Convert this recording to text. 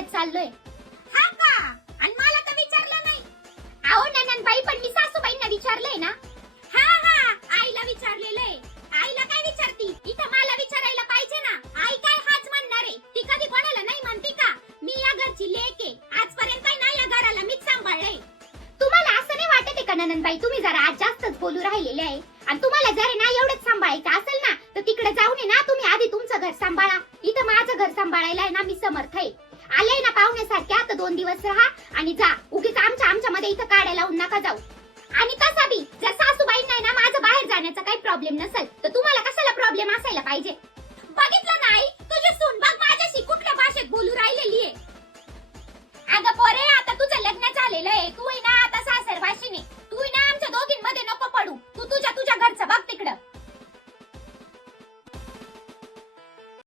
शाळेत चाललोय. हा का? आणि मला तर विचारलं नाही. अहो ननंदबाई, पण मी सासूबाईंना विचारलंय ना. हा आईला विचारलेलंय. आईला काय विचारती? इथं मला विचारायला पाहिजे ना. आई काय हाच म्हणणार आहे? ती कधी कोणाला नाही म्हणते का? मी या घरची लेक आहे. आजपर्यंत काय ना या घराला मीच सांभाळलंय. तुम्हाला असं नाही वाटत आहे का ननंदबाई, तुम्ही जरा आज जास्तच बोलू राहिलेले आहे? आणि तुम्हाला जर ना एवढंच सांभाळायचं असेल ना, तर तिकडे जाऊन आहे ना तुम्ही आधी तुमचं घर सांभाळा. इथं माझं घर सांभाळायला आहे ना मी समर्थ आहे. आले ना पाहुण्यासारखे, आता 2 दिवस राहा आणि जा. उगीच आमच्या मध्ये इथं काड्या लावून नका जाऊ. आणि तसा बी जर सासूबाईंना आहे ना माझं बाहेर जाण्याचा काही प्रॉब्लेम नसेल, तर तुम्हाला कशाला प्रॉब्लेम असायला पाहिजे? बघितलं नाही,